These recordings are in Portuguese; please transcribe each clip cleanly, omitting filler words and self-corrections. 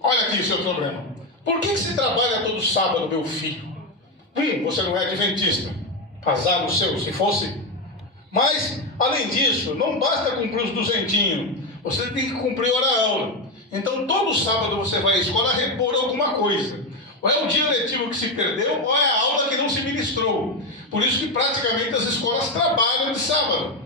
Olha aqui o seu problema. Por que você trabalha todo sábado, meu filho? Você não é adventista. Azar no seu, se fosse. Mas, além disso, não basta cumprir os duzentinhos. Você tem que cumprir hora-aula. Então, todo sábado você vai à escola repor alguma coisa. Ou é o dia letivo que se perdeu, ou é a aula que não se ministrou. Por isso que praticamente as escolas trabalham de sábado.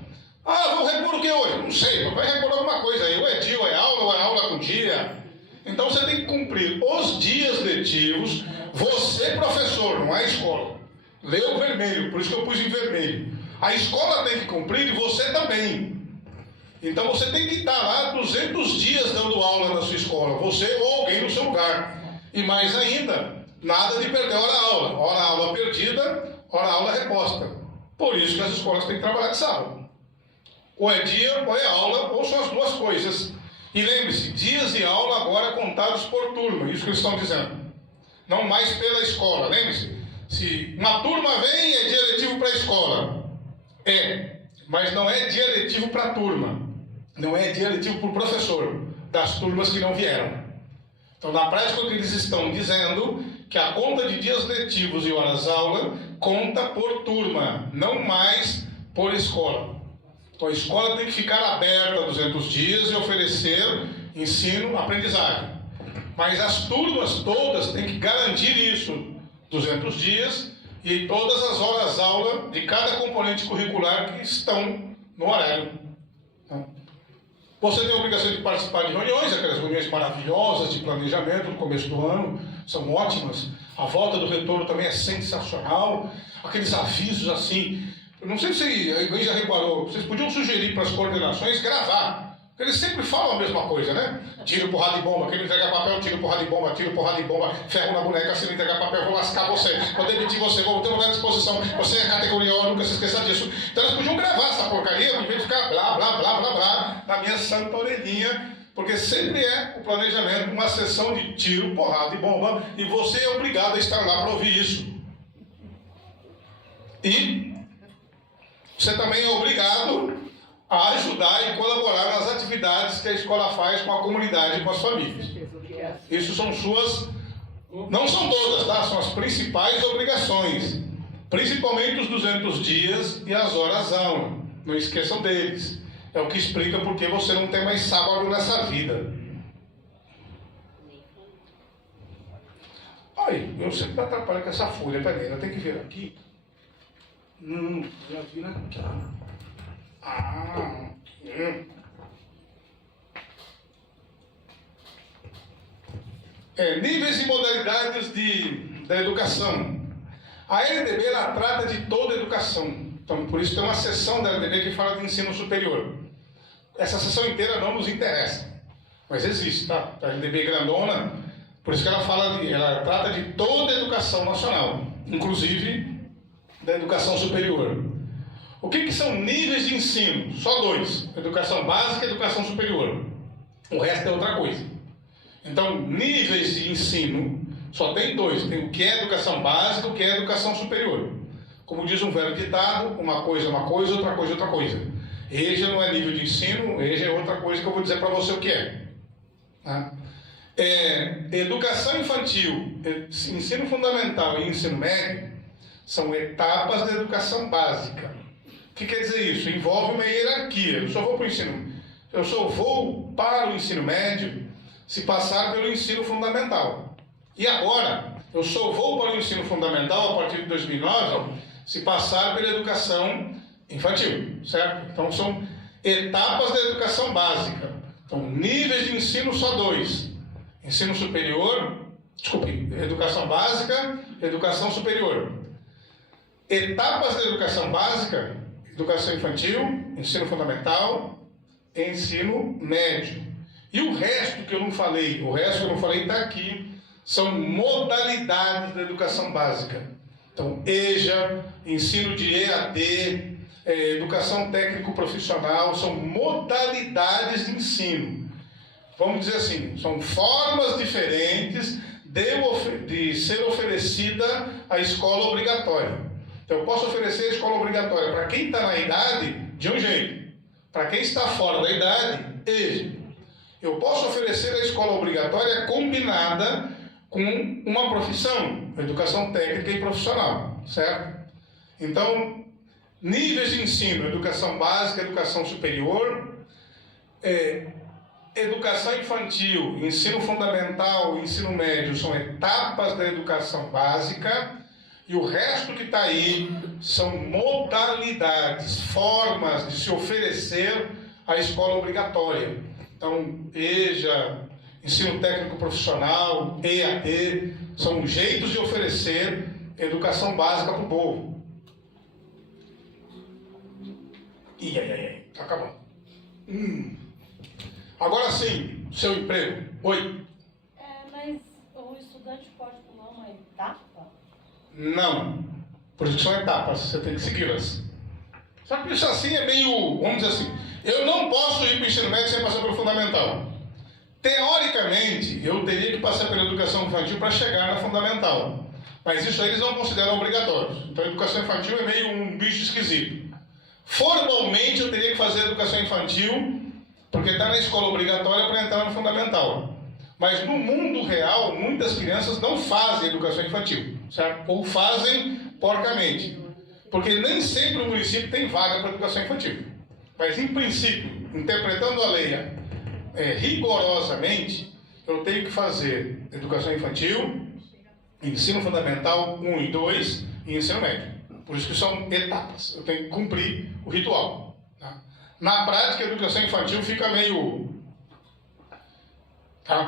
Vou repor o que hoje? Não sei, vai repor alguma coisa aí. Ou é dia, ou é aula com dia. Então você tem que cumprir os dias letivos. Você, professor, não é a escola. Leu vermelho, por isso que eu pus em vermelho. A escola tem que cumprir e você também. Então você tem que estar lá 200 dias dando aula na sua escola. Você ou alguém no seu lugar. E mais ainda, nada de perder hora-aula. Hora-aula perdida, hora-aula reposta. Por isso que as escolas têm que trabalhar de sábado. Ou é dia, ou é aula, ou são as duas coisas. E lembre-se, dias de aula agora contados por turma. Isso que eles estão dizendo. Não mais pela escola. Lembre-se, se uma turma vem, é dia letivo para a escola. Mas não é dia letivo para a turma. Não é dia letivo para o professor, das turmas que não vieram. Então, na prática, o que eles estão dizendo que a conta de dias letivos e horas-aula conta por turma, não mais por escola. Então, a escola tem que ficar aberta 200 dias e oferecer ensino, aprendizagem. Mas as turmas todas têm que garantir isso, 200 dias e todas as horas-aula de cada componente curricular que estão no horário. Você tem a obrigação de participar de reuniões, aquelas reuniões maravilhosas de planejamento no começo do ano, são ótimas. A volta do retorno também é sensacional. Aqueles avisos assim, eu não sei se alguém já reparou, vocês podiam sugerir para as coordenações gravar. Porque eles sempre falam a mesma coisa, né? Tiro, porrada e bomba, quem não entregar papel, tiro, porrada e bomba, tiro, porrada e bomba, ferro na boneca, se não entregar papel, vou lascar você, vou demitir você, vou ter um lugar de disposição, você é categoria O, nunca se esqueça disso. Então eles podiam gravar essa porcaria, em vez de ficar blá, blá, blá, blá, blá, na minha santa orelhinha, porque sempre é o planejamento uma sessão de tiro, porrada e bomba, e você é obrigado a estar lá para ouvir isso. E você também é obrigado a ajudar e colaborar nas atividades que a escola faz com a comunidade e com as famílias. Isso são suas, não são todas, tá? São as principais obrigações, principalmente os 200 dias e as horas-aula. Não esqueçam deles. É o que explica porque você não tem mais sábado nessa vida. Ai, eu sempre me atrapalho com essa folha. Peraí, ela tem que vir aqui. Já vira aqui. Níveis e modalidades da educação. A LDB ela trata de toda a educação. Então, por isso tem uma seção da LDB que fala de ensino superior. Essa seção inteira não nos interessa, mas existe, tá? A LDB grandona, por isso que ela trata de toda a educação nacional, inclusive da educação superior. O que são níveis de ensino? Só dois: educação básica e educação superior. O resto é outra coisa. Então, níveis de ensino só tem dois: tem o que é educação básica e o que é educação superior. Como diz um velho ditado, uma coisa é uma coisa, outra coisa é outra coisa. EJA não é nível de ensino, EJA é outra coisa que eu vou dizer para você o que é. Educação infantil, ensino fundamental e ensino médio são etapas da educação básica. O que quer dizer isso? Envolve uma hierarquia. Eu só vou para o ensino médio se passar pelo ensino fundamental. E agora, eu só vou para o ensino fundamental a partir de 2009 se passar pela educação infantil, certo? Então são etapas da educação básica. Então, níveis de ensino só dois: ensino superior, educação básica, educação superior. Etapas da educação básica: educação infantil, ensino fundamental e ensino médio. E o resto que eu não falei está aqui, são modalidades da educação básica. Então, EJA, ensino de EAD, educação técnico-profissional, são modalidades de ensino. Vamos dizer assim, são formas diferentes de ser oferecida a escola obrigatória. Então, eu posso oferecer a escola obrigatória para quem está na idade, de um jeito. Para quem está fora da idade, EJA. Eu posso oferecer a escola obrigatória combinada com uma profissão, educação técnica e profissional, certo? Então, níveis de ensino, educação básica, educação superior, educação infantil, ensino fundamental, ensino médio são etapas da educação básica, e o resto que está aí são modalidades, formas de se oferecer a escola obrigatória. Então, EJA, ensino técnico profissional, EAD, são jeitos de oferecer educação básica para o povo. Está acabando. Agora sim, seu emprego. Oi. Mas o estudante pode pular uma etapa? Não. Por isso que são etapas, você tem que segui-las. Só que isso assim é meio, vamos dizer assim, eu não posso ir para o ensino médio sem passar pelo fundamental. Teoricamente, eu teria que passar pela educação infantil para chegar na fundamental. Mas isso aí eles não consideram obrigatório. Então a educação infantil é meio um bicho esquisito. Formalmente eu teria que fazer educação infantil, porque está na escola obrigatória para entrar no fundamental. Mas no mundo real, muitas crianças não fazem educação infantil, certo? Ou fazem porcamente. Porque nem sempre o município tem vaga para educação infantil. Mas em princípio, interpretando a lei rigorosamente, eu tenho que fazer educação infantil, ensino fundamental 1 e 2 e ensino médio. Por isso que são etapas. Eu tenho que cumprir o ritual. Tá? Na prática, a educação infantil fica meio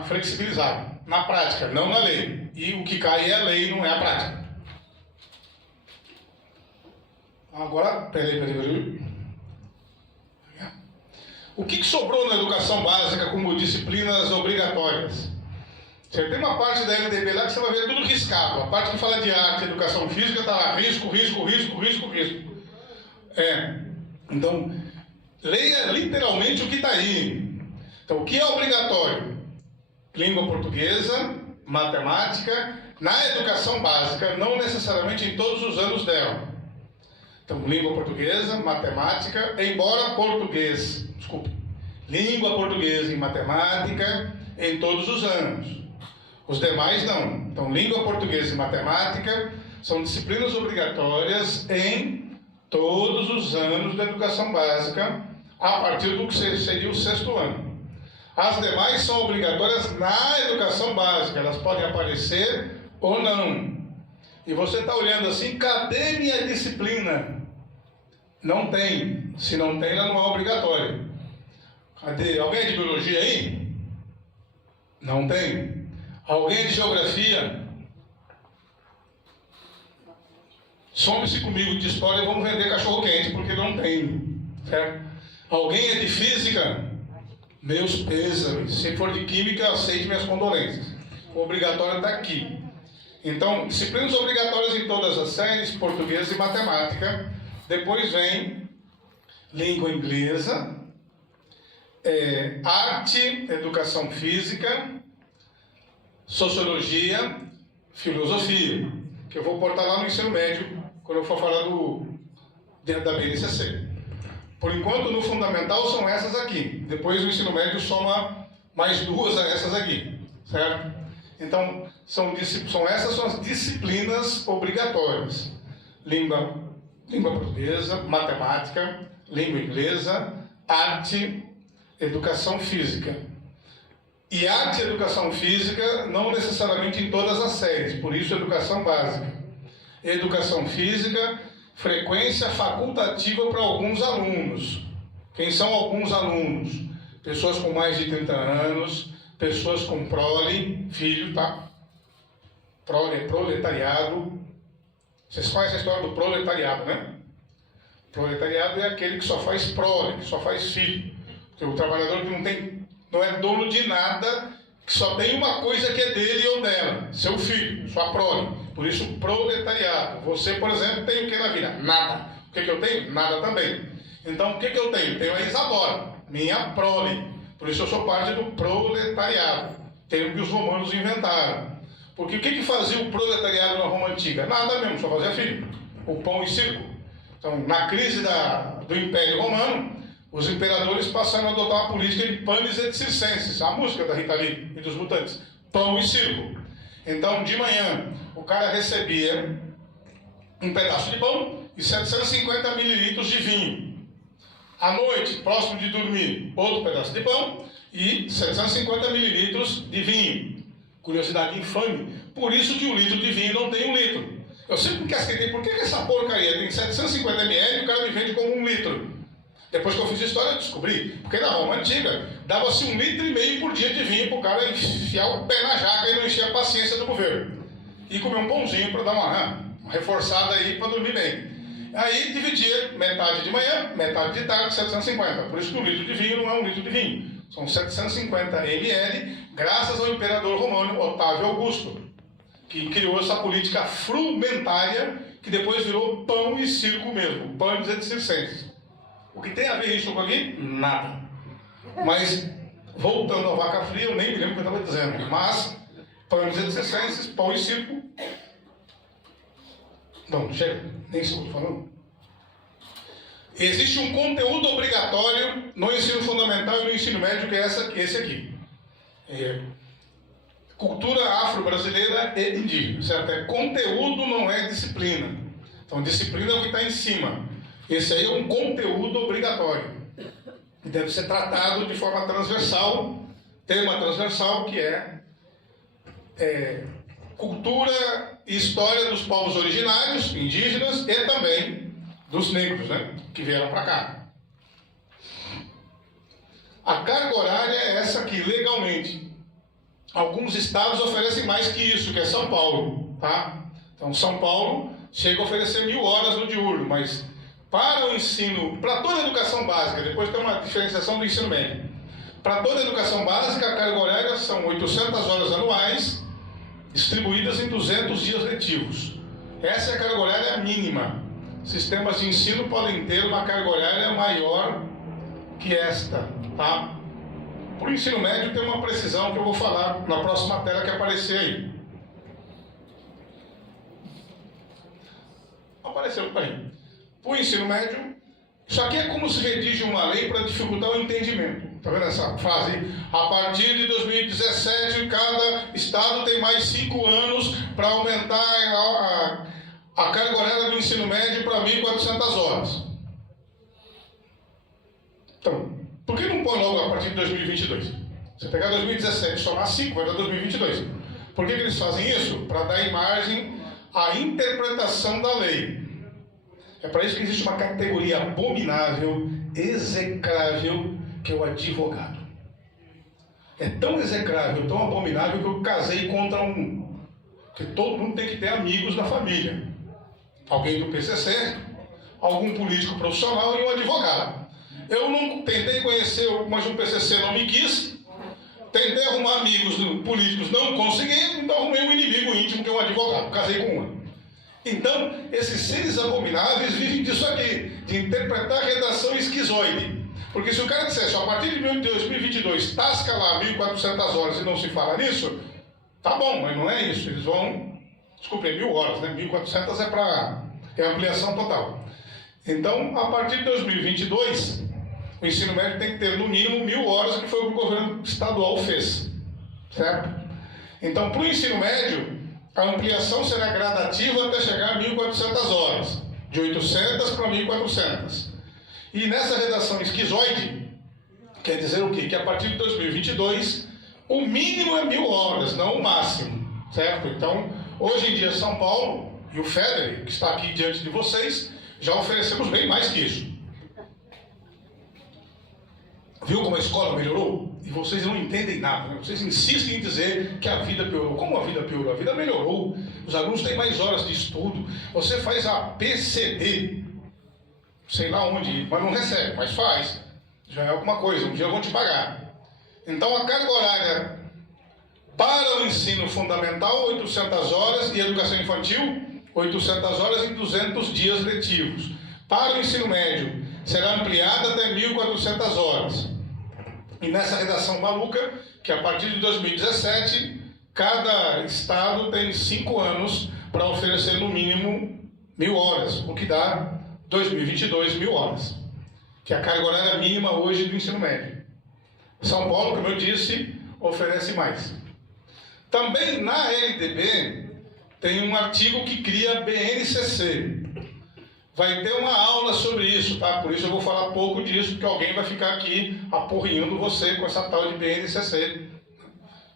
flexibilizada. Na prática, não na lei. E o que cai é a lei, não é a prática. Agora, peraí. O que sobrou na educação básica como disciplinas obrigatórias? Você tem uma parte da LDB lá que você vai ver tudo riscado. A parte que fala de arte, educação física, está lá, risco. Então, leia literalmente o que está aí. Então, o que é obrigatório? Língua portuguesa, matemática, na educação básica, não necessariamente em todos os anos dela. Então, língua portuguesa, matemática, embora língua portuguesa e matemática em todos os anos. Os demais não. Então, língua portuguesa e matemática são disciplinas obrigatórias em todos os anos da educação básica, a partir do que seria o 6º ano. As demais são obrigatórias na educação básica, elas podem aparecer ou não. E você está olhando assim, cadê minha disciplina? Não tem. Se não tem, ela não é obrigatória. Cadê? Alguém é de biologia aí? Não tem. Alguém é de geografia? Some-se comigo de história e vamos vender cachorro-quente, porque não tem. Certo? Alguém é de física? Meus pêsames. Se for de química, aceite minhas condolências. O obrigatório está aqui. Então, disciplinas obrigatórias em todas as séries, português e matemática. Depois vem língua inglesa, arte, educação física, sociologia, filosofia, que eu vou portar lá no ensino médio, quando eu for falar dentro da BNCC. Por enquanto, no fundamental são essas aqui. Depois o ensino médio soma mais 2 a essas aqui, certo? Então, essas são as disciplinas obrigatórias. Língua portuguesa, matemática, língua inglesa, arte, educação física. E arte e educação física não necessariamente em todas as séries, por isso educação básica. Educação física, frequência facultativa para alguns alunos. Quem são alguns alunos? Pessoas com mais de 30 anos, pessoas com prole, filho, tá? Prole, proletariado. Vocês conhecem a história do proletariado, né? Proletariado é aquele que só faz prole, que só faz filho. Porque o trabalhador que não é dono de nada, que só tem uma coisa que é dele ou dela, seu filho, sua prole. Por isso, proletariado. Você, por exemplo, tem o que na vida? Nada. O que eu tenho? Nada também. Então, o que eu tenho? Tenho a Isadora, minha prole. Por isso eu sou parte do proletariado. Termo que os romanos inventaram. Porque o que fazia o proletariado na Roma Antiga? Nada mesmo, só fazia filho. O pão e circo. Então, na crise do Império Romano, os imperadores passaram a adotar uma política de panis et circenses, a música da Rita Lee e dos Mutantes, pão e circo. Então, de manhã, o cara recebia um pedaço de pão e 750 mililitros de vinho. À noite, próximo de dormir, outro pedaço de pão e 750 mililitros de vinho. Curiosidade infame, por isso que 1 litro de vinho não tem 1 litro. Eu sempre me casquetei, por que essa porcaria tem 750 ml e o cara me vende como 1 litro? Depois que eu fiz história, eu descobri. Porque na Roma Antiga, dava-se 1,5 litro por dia de vinho para o cara enfiar o pé na jaca e não encher a paciência do governo. E comer um pãozinho para dar uma reforçada aí para dormir bem. Aí dividia metade de manhã, metade de tarde, 750. Por isso que 1 litro de vinho não é 1 litro de vinho. São 750 ml, graças ao imperador romano Otávio Augusto, que criou essa política frumentária que depois virou pão e circo mesmo, panis et circenses. O que tem a ver isso com aqui? Nada. Mas, voltando à vaca fria, eu nem me lembro o que eu estava dizendo. Mas, panis et circenses, pão e circo. Não, chega, nem sei o que eu estou falando. Existe um conteúdo obrigatório no ensino fundamental e no ensino médio, que é esse aqui. Cultura afro-brasileira e indígena, certo? É conteúdo, não é disciplina. Então, disciplina é o que está em cima. Esse aí é um conteúdo obrigatório. Deve ser tratado de forma transversal, tema transversal, que é cultura e história dos povos originários, indígenas, e também dos negros, né, que vieram para cá. A carga horária é essa aqui, legalmente. Alguns estados oferecem mais que isso, que é São Paulo, tá? Então, São Paulo chega a oferecer 1.000 horas no diurno, mas para o ensino, para toda a educação básica, depois tem uma diferenciação do ensino médio. Para toda a educação básica, a carga horária são 800 horas anuais, distribuídas em 200 dias letivos. Essa é a carga horária mínima. Sistemas de ensino podem ter uma carga horária maior que esta, tá? Para o ensino médio tem uma precisão que eu vou falar na próxima tela que aparecer aí. Apareceu para aí. Para o ensino médio, isso aqui é como se redige uma lei para dificultar o entendimento. Está vendo essa frase aí? A partir de 2017, cada estado tem mais 5 anos para aumentar a carga horária do ensino médio para 1.400 horas. Então, por que não põe logo a partir de 2022? Você pegar 2017 e somar 5, vai dar 2022. Por que eles fazem isso? Para dar margem à interpretação da lei. É para isso que existe uma categoria abominável, execrável, que é o advogado. É tão execrável, tão abominável, que eu casei contra um. Porque todo mundo tem que ter amigos na família. Alguém do PCC, algum político profissional e um advogado. Eu não tentei conhecer, mas o PCC não me quis. Tentei arrumar amigos políticos, não consegui, então arrumei um inimigo íntimo, que é um advogado. Casei com uma. Então, esses seres abomináveis vivem disso aqui, de interpretar a redação esquizoide. Porque se o cara dissesse, a partir de 2022, tasca lá 1.400 horas e não se fala nisso, tá bom, mas não é isso. Eles vão, desculpe, 1.000 horas, né? 1.400 é ampliação total. Então, a partir de 2022, o ensino médio tem que ter no mínimo 1.000 horas, que foi o que o governo estadual fez. Certo? Então, para o ensino médio, a ampliação será gradativa até chegar a 1.400 horas, de 800 para 1.400. E nessa redação esquizoide, quer dizer o quê? Que a partir de 2022, o mínimo é 1.000 horas, não o máximo, certo? Então, hoje em dia, São Paulo e o FEDER, que está aqui diante de vocês, já oferecemos bem mais que isso. Viu como a escola melhorou? E vocês não entendem nada, né? Vocês insistem em dizer que a vida piorou. Como a vida piorou? A vida melhorou. Os alunos têm mais horas de estudo. Você faz a PCD, sei lá onde, mas não recebe, mas faz. Já é alguma coisa, um dia vão te pagar. Então a carga horária para o ensino fundamental, 800 horas, e educação infantil, 800 horas em 200 dias letivos. Para o ensino médio, será ampliada até 1.400 horas. E nessa redação maluca, que a partir de 2017, cada estado tem 5 anos para oferecer no mínimo 1.000 horas, o que dá 2022 1.000 horas. que é a carga horária mínima hoje do ensino médio. São Paulo, como eu disse, oferece mais. Também na LDB tem um artigo que cria a BNCC. Vai ter uma aula sobre isso, tá? Por isso eu vou falar pouco disso, porque alguém vai ficar aqui aporrinhando você com essa tal de BNCC,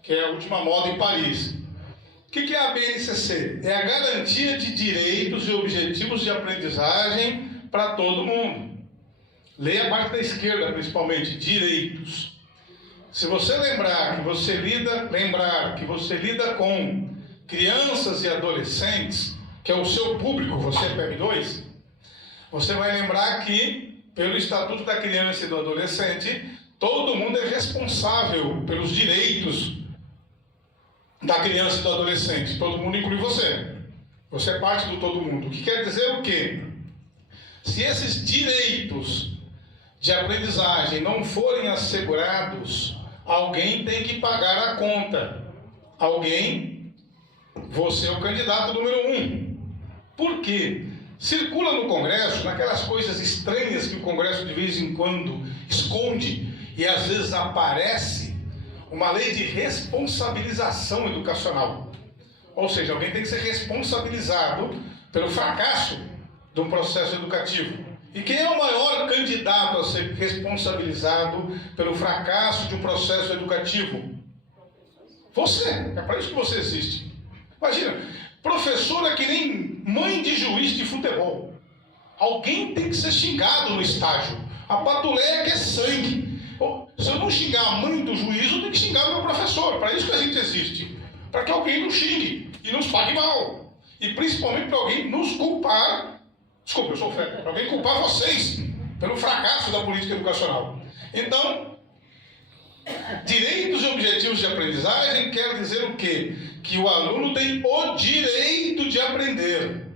que é a última moda em Paris. O que é a BNCC? É a garantia de direitos e objetivos de aprendizagem para todo mundo. Leia a parte da esquerda, principalmente, direitos. Se você lembrar que você lida com crianças e adolescentes, que é o seu público, você PM2, você vai lembrar que, pelo Estatuto da Criança e do Adolescente, todo mundo é responsável pelos direitos da criança e do adolescente. Todo mundo inclui você. Você é parte do todo mundo. O que quer dizer o quê? Se esses direitos de aprendizagem não forem assegurados, alguém tem que pagar a conta. Você é o candidato número 1. Por quê? Circula no Congresso, naquelas coisas estranhas que o Congresso de vez em quando esconde e às vezes aparece, uma lei de responsabilização educacional. Ou seja, alguém tem que ser responsabilizado pelo fracasso de um processo educativo. E quem é o maior candidato a ser responsabilizado pelo fracasso de um processo educativo? Você. É para isso que você existe. Imagina, professor é que nem mãe de juiz de futebol. Alguém tem que ser xingado no estágio. A patuleia que é sangue. Se eu não xingar a mãe do juiz, eu tenho que xingar o meu professor. Para isso que a gente existe. Para que alguém nos xingue e nos pague mal. E principalmente para alguém nos culpar. Desculpa, eu sou fé. Para alguém culpar vocês pelo fracasso da política educacional. Então, direitos e objetivos de aprendizagem quer dizer o quê? Que o aluno tem o direito de aprender.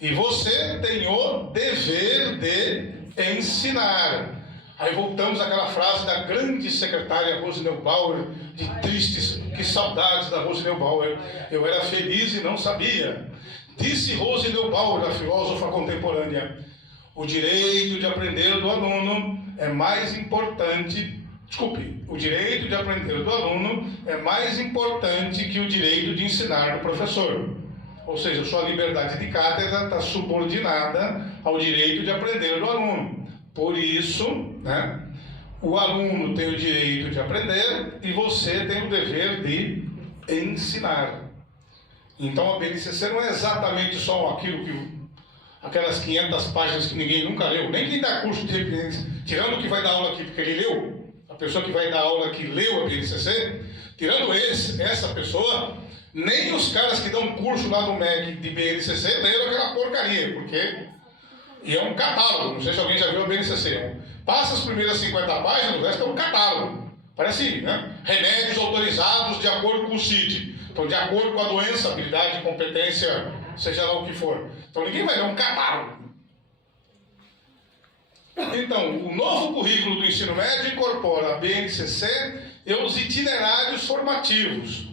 E você tem o dever de ensinar. Aí voltamos àquela frase da grande secretária Rose Neubauer, de tristes, que saudades da Rose Neubauer. Eu era feliz e não sabia. Disse Rose Neubauer, a filósofa contemporânea, o direito de aprender do aluno é mais importante. O direito de aprender do aluno é mais importante que o direito de ensinar do professor. Ou seja, sua liberdade de cátedra está subordinada ao direito de aprender do aluno. Por isso, o aluno tem o direito de aprender e você tem o dever de ensinar. Então a BNCC não é exatamente só aquelas 500 páginas que ninguém nunca leu, nem quem dá curso de referência, tirando o que vai dar aula aqui porque ele leu, a pessoa que vai dar aula que leu a BNCC, tirando essa pessoa, nem os caras que dão curso lá no MEC de BNCC leram aquela porcaria, porque... E é um catálogo, não sei se alguém já viu a BNCC. Passa as primeiras 50 páginas, o resto é um catálogo. Parece, remédios autorizados de acordo com o CID. Então, de acordo com a doença, habilidade, competência, seja lá o que for. Então, ninguém vai ler um catálogo. Então, o novo currículo do ensino médio incorpora a BNCC e os itinerários formativos.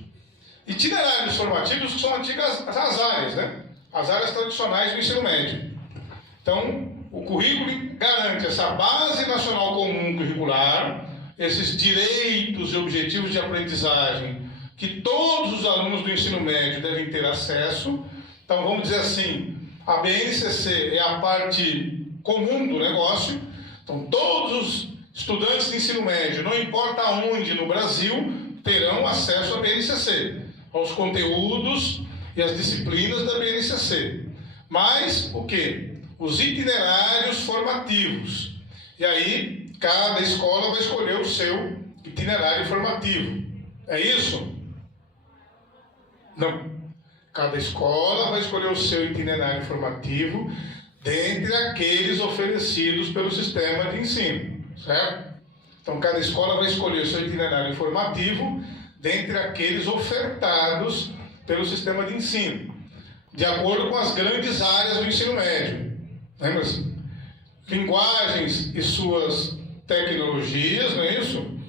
Itinerários formativos que são antigas as áreas, as áreas tradicionais do ensino médio. Então, o currículo garante essa base nacional comum curricular, esses direitos e objetivos de aprendizagem que todos os alunos do ensino médio devem ter acesso. Então, vamos dizer assim, a BNCC é a parte comum do negócio. Então, todos os estudantes de ensino médio, não importa onde no Brasil, terão acesso à BNCC, aos conteúdos e às disciplinas da BNCC. Mas, o quê? Os itinerários formativos. E aí, cada escola vai escolher o seu itinerário formativo. É isso? Não. Cada escola vai escolher o seu itinerário formativo dentre aqueles oferecidos pelo sistema de ensino. Certo? Então, cada escola vai escolher o seu itinerário formativo dentre aqueles ofertados pelo sistema de ensino, de acordo com as grandes áreas do ensino médio. Lembra-se? Linguagens e suas tecnologias, não é isso?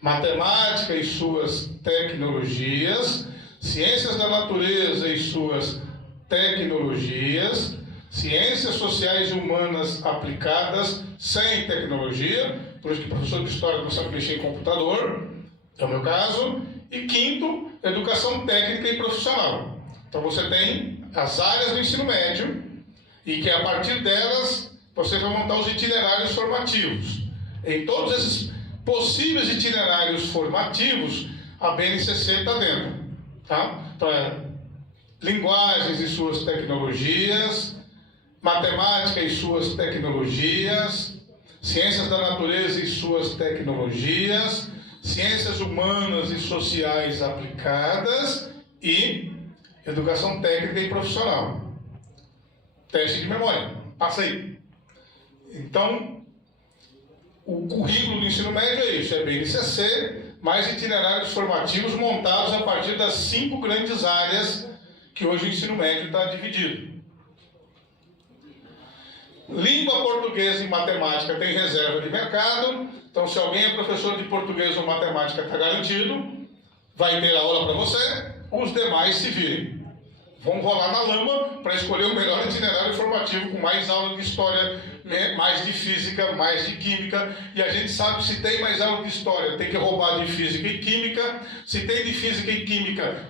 Matemática e suas tecnologias, ciências da natureza e suas tecnologias, ciências sociais e humanas aplicadas sem tecnologia, por isso que o professor de história não sabe mexer em computador, é o meu caso. E quinto, educação técnica e profissional. Então você tem as áreas do ensino médio, e que a partir delas você vai montar os itinerários formativos. Em todos esses possíveis itinerários formativos, a BNCC está dentro. Tá? Então linguagens e suas tecnologias, matemática e suas tecnologias, ciências da natureza e suas tecnologias, ciências humanas e sociais aplicadas e educação técnica e profissional. Teste de memória. Passa aí. Então, o currículo do ensino médio é isso, é BNCC, mais itinerários formativos montados a partir das 5 grandes áreas que hoje o ensino médio está dividido. Língua portuguesa e matemática tem reserva de mercado, então se alguém é professor de português ou matemática está garantido, vai ter aula para você, os demais se virem. Vão rolar na lama para escolher o melhor itinerário formativo, com mais aula de história, mais de física, mais de química. E a gente sabe que se tem mais aula de história, tem que roubar de física e química. Se tem de física e química,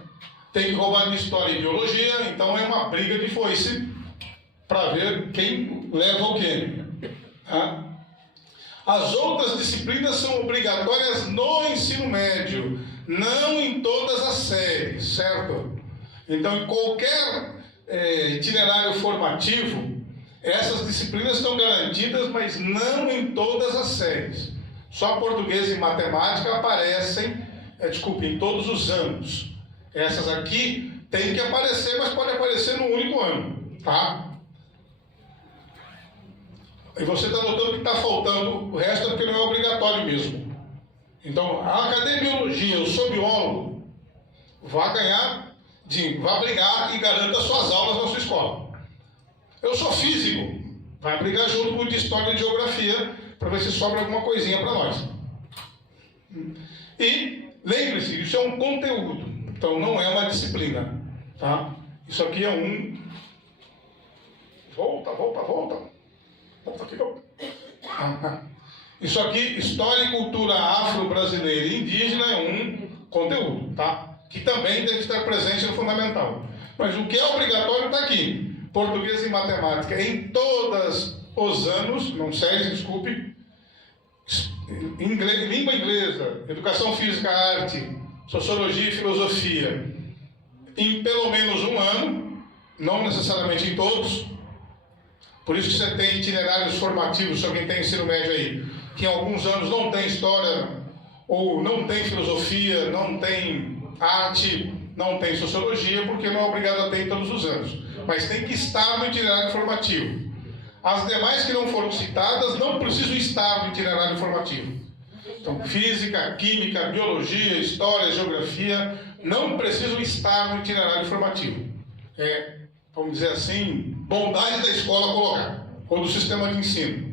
tem que roubar de história e biologia. Então é uma briga de foice para ver quem leva o quê. Tá? As outras disciplinas são obrigatórias no ensino médio, não em todas as séries, certo? Então, em qualquer itinerário formativo, essas disciplinas estão garantidas, mas não em todas as séries. Só português e matemática aparecem, em todos os anos. Essas aqui têm que aparecer, mas pode aparecer no único ano, tá? E você está notando que está faltando, o resto é porque não é obrigatório mesmo. Então, cadê biologia? Eu sou biólogo. Vá brigar e garanta suas aulas na sua escola. Eu sou físico. Vai brigar junto com o de história e de geografia para ver se sobra alguma coisinha para nós. E lembre-se, isso é um conteúdo. Então não é uma disciplina. Tá? Isso aqui é um... Volta aqui. Isso aqui, história e cultura afro-brasileira e indígena, é um conteúdo, tá? Que também deve estar presente no fundamental. Mas o que é obrigatório está aqui. Português e matemática em todos os anos, não séries, desculpe. Língua inglesa, educação física, arte, sociologia e filosofia, em pelo menos um ano, não necessariamente em todos. Por isso que você tem itinerários formativos, se alguém tem ensino médio aí, que em alguns anos não tem história, ou não tem filosofia, não tem arte, não tem sociologia, porque não é obrigado a ter em todos os anos. Mas tem que estar no itinerário formativo. As demais que não foram citadas não precisam estar no itinerário formativo. Então, física, química, biologia, história, geografia, não precisam estar no itinerário formativo. Vamos dizer assim, bondade da escola colocar, ou do sistema de ensino.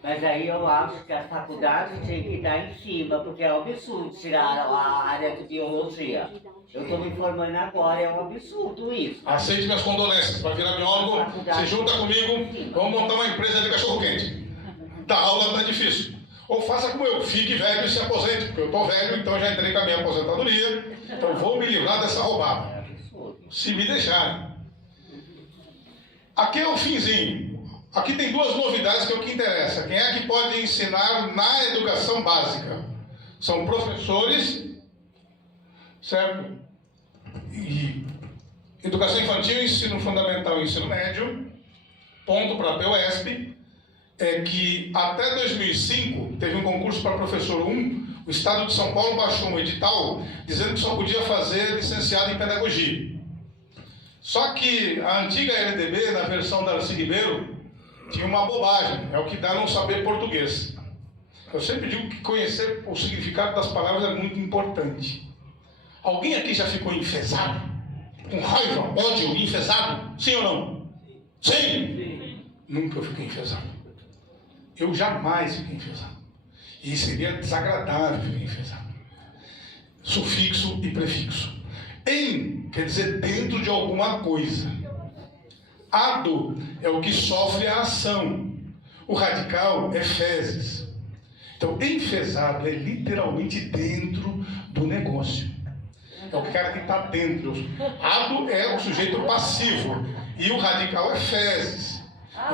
Mas aí eu acho que a faculdade tem que dar em cima, porque é um absurdo tirar a área de biologia. Eu estou me informando agora, é um absurdo isso. Aceite minhas condolências, vai virar biólogo, se junta comigo, vamos montar uma empresa de cachorro-quente. Dar aula não é difícil. Ou faça como eu, fique velho e se aposente, porque eu estou velho, então já entrei com a minha aposentadoria, então vou me livrar dessa roubada. Se me deixarem. Aqui é o finzinho. Aqui tem duas novidades que é o que interessa. Quem é que pode ensinar na educação básica? São professores, certo? E educação infantil, ensino fundamental e ensino médio. Ponto para a PUESP. É que até 2005 teve um concurso para professor 1. O Estado de São Paulo baixou um edital dizendo que só podia fazer licenciado em pedagogia. Só que a antiga LDB, na versão da Darcy Ribeiro, tinha uma bobagem, é o que dá não saber português. Eu sempre digo que conhecer o significado das palavras é muito importante. Alguém aqui já ficou enfesado? Com raiva, ódio, enfesado? Sim ou não? Sim! Nunca eu fiquei enfesado. Eu jamais fiquei enfesado. E seria desagradável ficar enfesado. Sufixo e prefixo. Em quer dizer dentro de alguma coisa. Ado é o que sofre a ação. O radical é fezes. Então, enfesado é literalmente dentro do negócio. É o cara que está dentro. Ado é o sujeito passivo. E o radical é fezes.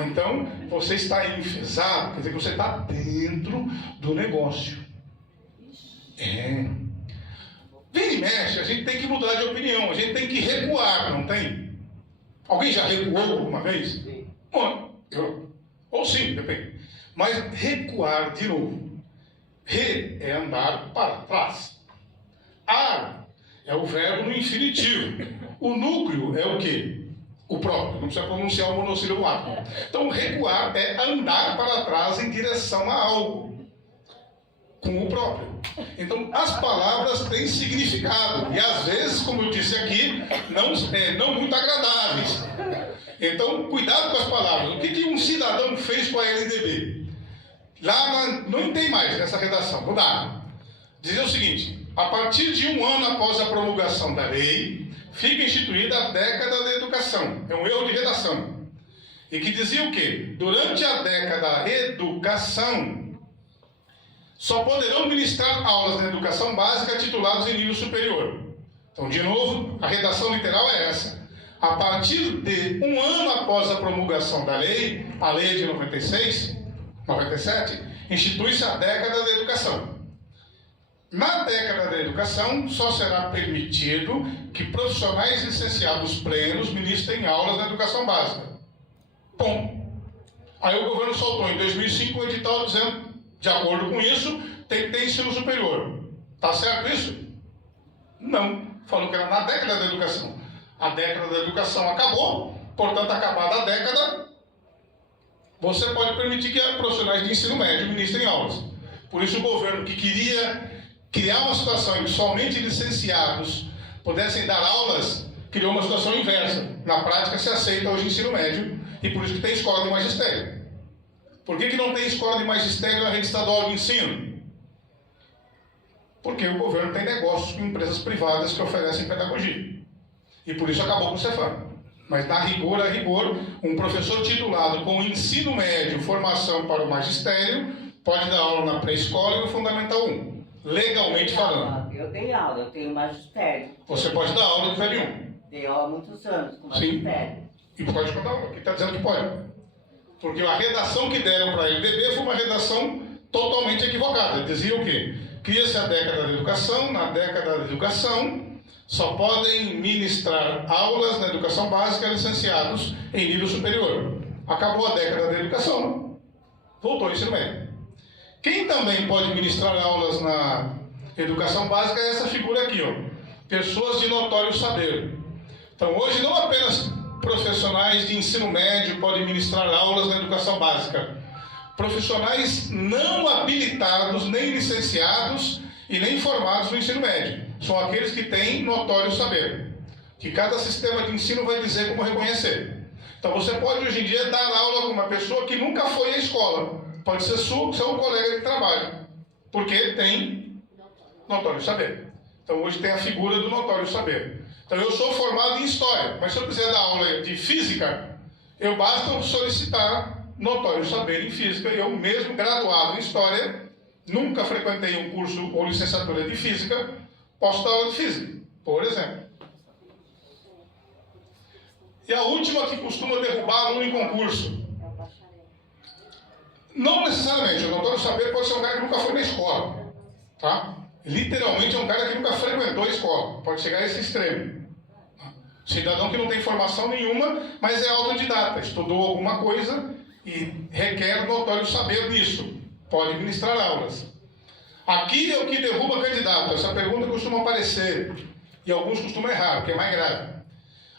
Então, você está enfesado, quer dizer que você está dentro do negócio. Vira e mexe, a gente tem que mudar de opinião, a gente tem que recuar, não tem? Alguém já recuou alguma vez? Bom, ou sim, depende. Mas recuar de novo. Re é andar para trás. Ar é o verbo no infinitivo. O núcleo é o quê? O próprio. Não precisa pronunciar o monossílabo ar. Então, recuar é andar para trás em direção a algo. Com o próprio. Então, as palavras têm significado. E às vezes, como eu disse aqui, não muito agradáveis. Então, cuidado com as palavras. O que um cidadão fez com a LDB? Não tem mais nessa redação. Mudaram. Dizia o seguinte: a partir de 1 ano após a promulgação da lei, fica instituída a década da educação. É um erro de redação. E que dizia o quê? Durante a década da educação, só poderão ministrar aulas na educação básica titulados em nível superior. Então, de novo, a redação literal é essa. A partir de 1 ano após a promulgação da lei, a lei é de 97, institui-se a década da educação. Na década da educação, só será permitido que profissionais licenciados plenos ministrem aulas na educação básica. Bom, aí o governo soltou em 2005 um edital dizendo: de acordo com isso, tem que ter ensino superior. Está certo isso? Não. Falou que era na década da educação. A década da educação acabou, portanto, acabada a década, você pode permitir que profissionais de ensino médio ministrem aulas. Por isso, o governo que queria criar uma situação em que somente licenciados pudessem dar aulas, criou uma situação inversa. Na prática, se aceita hoje ensino médio, e por isso que tem escola de magistério. Por que não tem escola de magistério na rede estadual de ensino? Porque o governo tem negócios com empresas privadas que oferecem pedagogia. E por isso acabou com o Cefam. Mas, a rigor, um professor titulado com ensino médio, formação para o magistério, pode dar aula na pré-escola e no Fundamental 1. Legalmente falando. Eu dei aula, eu tenho magistério. Você pode dar aula no Velho 1. Dei aula há muitos anos com magistério. Sim. E pode dar aula. Aqui está dizendo que pode. Porque a redação que deram para a LDB foi uma redação totalmente equivocada. Dizia o quê? Cria-se a década da educação. Na década da educação, só podem ministrar aulas na educação básica licenciados em nível superior. Acabou a década da educação. Voltou ao ensino médio. Quem também pode ministrar aulas na educação básica é essa figura aqui, ó. Pessoas de notório saber. Então, hoje, não apenas profissionais de ensino médio podem ministrar aulas na educação básica. Profissionais não habilitados, nem licenciados e nem formados no ensino médio. São aqueles que têm notório saber. Que cada sistema de ensino vai dizer como reconhecer. Então você pode hoje em dia dar aula com uma pessoa que nunca foi à escola. Pode ser seu colega de trabalho. Porque tem notório saber. Então hoje tem a figura do notório saber. Então eu sou formado em História, mas se eu quiser dar aula de Física, eu basta solicitar notório saber em Física. Eu mesmo graduado em História, nunca frequentei um curso ou licenciatura de Física, posso dar aula de Física, por exemplo. E a última que costuma derrubar aluno em concurso. Não necessariamente, o notório saber pode ser um cara que nunca foi na escola, tá? Literalmente é um cara que nunca frequentou a escola, pode chegar a esse extremo. Cidadão que não tem formação nenhuma, mas é autodidata, estudou alguma coisa e requer notório saber disso, pode ministrar aulas. Aqui é o que derruba candidato. Essa pergunta costuma aparecer e alguns costumam errar, que é mais grave.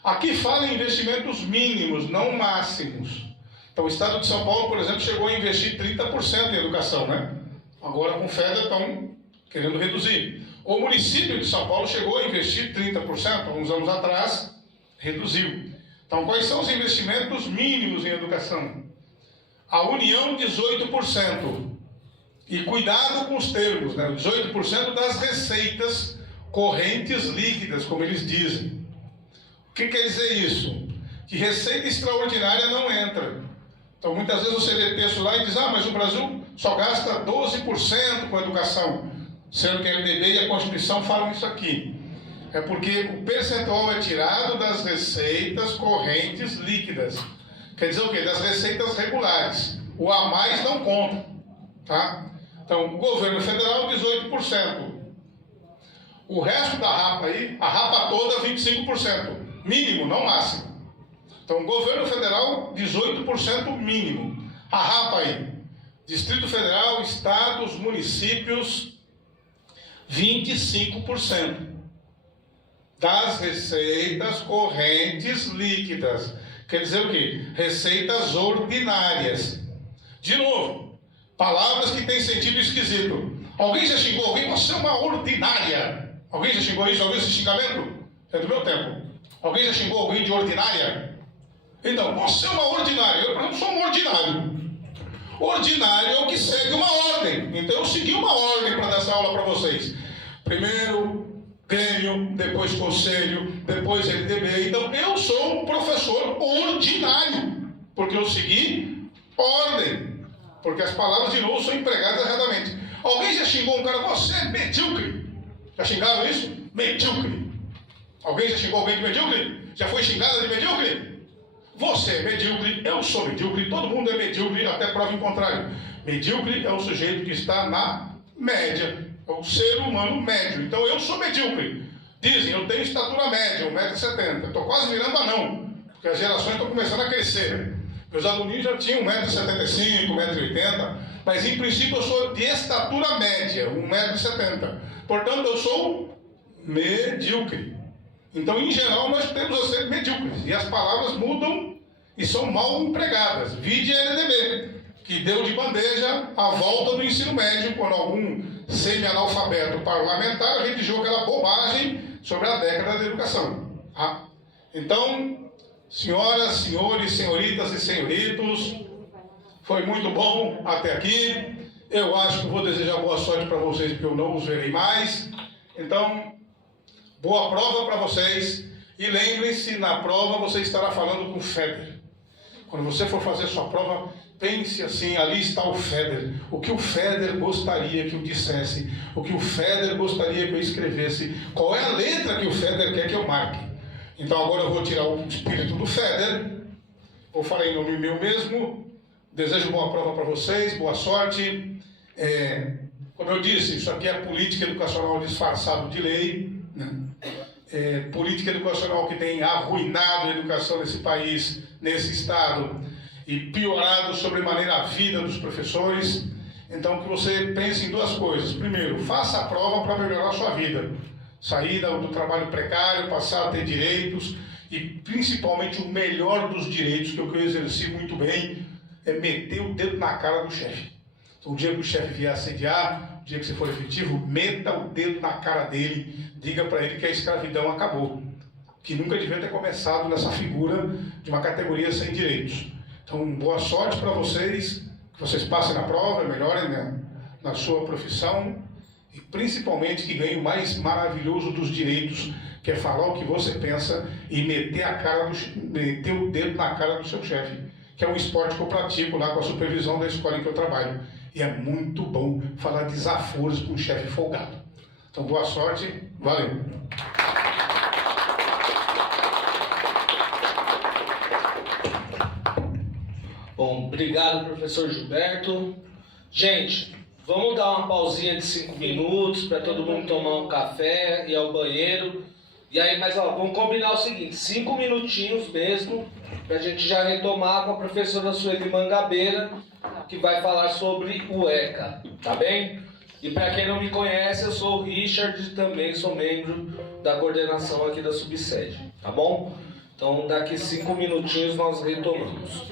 Aqui fala em investimentos mínimos, não máximos. Então o Estado de São Paulo, por exemplo, chegou a investir 30% em educação, né? Agora com o FEDER estão querendo reduzir. O município de São Paulo chegou a investir 30%, há uns anos atrás, reduziu. Então quais são os investimentos mínimos em educação? A União, 18%. E cuidado com os termos, né? 18% das receitas correntes líquidas, como eles dizem. O que quer dizer isso? Que receita extraordinária não entra. Então, muitas vezes você lê texto lá e diz, mas o Brasil só gasta 12% com educação, sendo que a LDB e a Constituição falam isso aqui. É porque o percentual é tirado das receitas correntes líquidas. Quer dizer o quê? Das receitas regulares. O a mais não conta. Tá? Então, o governo federal, 18%. O resto da rapa aí, a rapa toda, 25%. Mínimo, não máximo. Então, o governo federal, 18% mínimo. A rapa aí, Distrito Federal, estados, municípios, 25% das receitas correntes líquidas. Quer dizer o quê? Receitas ordinárias. De novo, palavras que têm sentido esquisito. Alguém já xingou alguém? Você é uma ordinária. Alguém já xingou isso? Alguém esse xingamento? É do meu tempo. Alguém já xingou alguém de ordinária? Então, você é uma ordinária. Eu, por exemplo, sou um ordinário. Ordinário é o que segue uma ordem. Então, eu segui uma ordem para dar essa aula para vocês. Primeiro, Grêmio, depois Conselho, depois LDB. Então, eu sou um professor ordinário, porque eu segui ordem. Porque as palavras, de novo, são empregadas erradamente. Alguém já xingou um cara? Você é medíocre. Já xingaram isso? Medíocre. Alguém já xingou alguém de medíocre? Já foi xingada de medíocre? Você é medíocre, eu sou medíocre, todo mundo é medíocre, até prova em contrário. Medíocre é o sujeito que está na média, é o ser humano médio. Então eu sou medíocre. Dizem, eu tenho estatura média, 1,70 m. Estou quase virando anão, porque as gerações estão começando a crescer. Meus alunos já tinham 1,75 m, 1,80 m, mas em princípio eu sou de estatura média, 1,70 m. Portanto, eu sou medíocre. Então, em geral, nós temos a ser medíocres. E as palavras mudam e são mal empregadas. Vide a LDB, que deu de bandeja a volta do ensino médio, quando algum semi-analfabeto parlamentar redigiu aquela bobagem sobre a década da educação. Tá? Então, senhoras, senhores, senhoritas e senhoritos, foi muito bom até aqui. Eu acho que vou desejar boa sorte para vocês, porque eu não os verei mais. Então, boa prova para vocês. E lembrem-se, na prova você estará falando com o Feder. Quando você for fazer sua prova, pense assim, ali está o Feder. O que o Feder gostaria que eu dissesse? O que o Feder gostaria que eu escrevesse? Qual é a letra que o Feder quer que eu marque? Então agora eu vou tirar o espírito do Feder. Vou falar em nome meu mesmo. Desejo boa prova para vocês, boa sorte. Como eu disse, isso aqui é política educacional disfarçado de lei, né? Política educacional que tem arruinado a educação nesse país, nesse estado, e piorado sobremaneira a vida dos professores. Então, que você pense em duas coisas. Primeiro, faça a prova para melhorar a sua vida. Sair do trabalho precário, passar a ter direitos, e principalmente o melhor dos direitos, que é o que eu exerci muito bem, é meter o dedo na cara do chefe. Então, o dia que o chefe vier assediar, o dia que você for efetivo, meta o dedo na cara dele, diga para ele que a escravidão acabou, que nunca devia ter começado nessa figura de uma categoria sem direitos. Então, boa sorte para vocês, que vocês passem na prova, melhorem na sua profissão, e principalmente que ganhem o mais maravilhoso dos direitos, que é falar o que você pensa e meter o dedo na cara do seu chefe, que é um esporte que eu pratico lá com a supervisão da escola em que eu trabalho. E é muito bom falar desaforos com um chefe folgado. Então, boa sorte, valeu! Bom, obrigado, professor Gilberto. Gente, vamos dar uma pausinha de 5 minutos para todo mundo tomar um café, ir ao banheiro. E aí, mas vamos combinar o seguinte, 5 minutinhos mesmo, para a gente já retomar com a professora Sueli Mangabeira, que vai falar sobre o ECA, tá bem? E para quem não me conhece, eu sou o Richard e também sou membro da coordenação aqui da subsede, tá bom? Então, daqui 5 minutinhos nós retomamos.